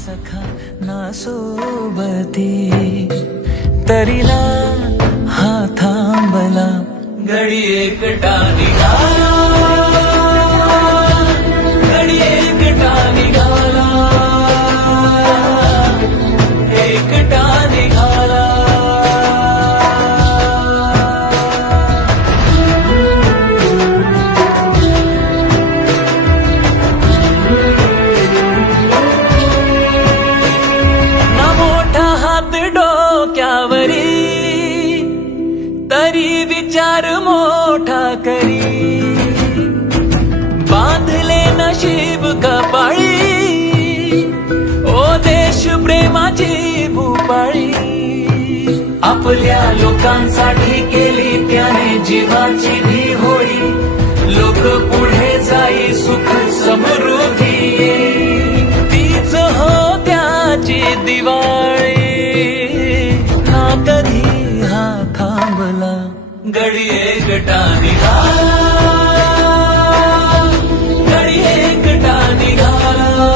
सखा ना सोबती तरीला हा थांबला घडी एकटा निघाला घडी एकटा निघाला एकटा निघाला तरी विचार मोठा करी बांधले नशीब कपाळी ओ देश प्रेमाची भूपाळी आपल्या लोकांसाठी केली त्याने जीवाची भी होळी लोक पुढे जाई सुख समृद्धी येई. तीच हो त्याची दिवाळी ना कधी हा थांबला घडी एकटा निघाला घडी एकटा निघाला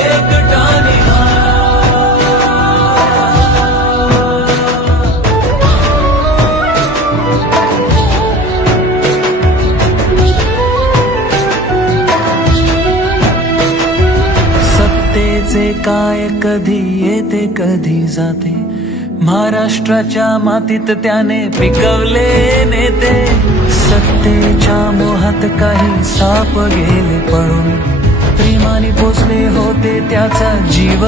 एकटा निघाला. सत्तेचे काय कधी येते कधी जाते महाराष्ट्राच्या मातीत त्याने पिकवले नेते सत्तेच्या मोहात काही साप गेले पळून प्रेमाने पोचले होते त्याचा जीव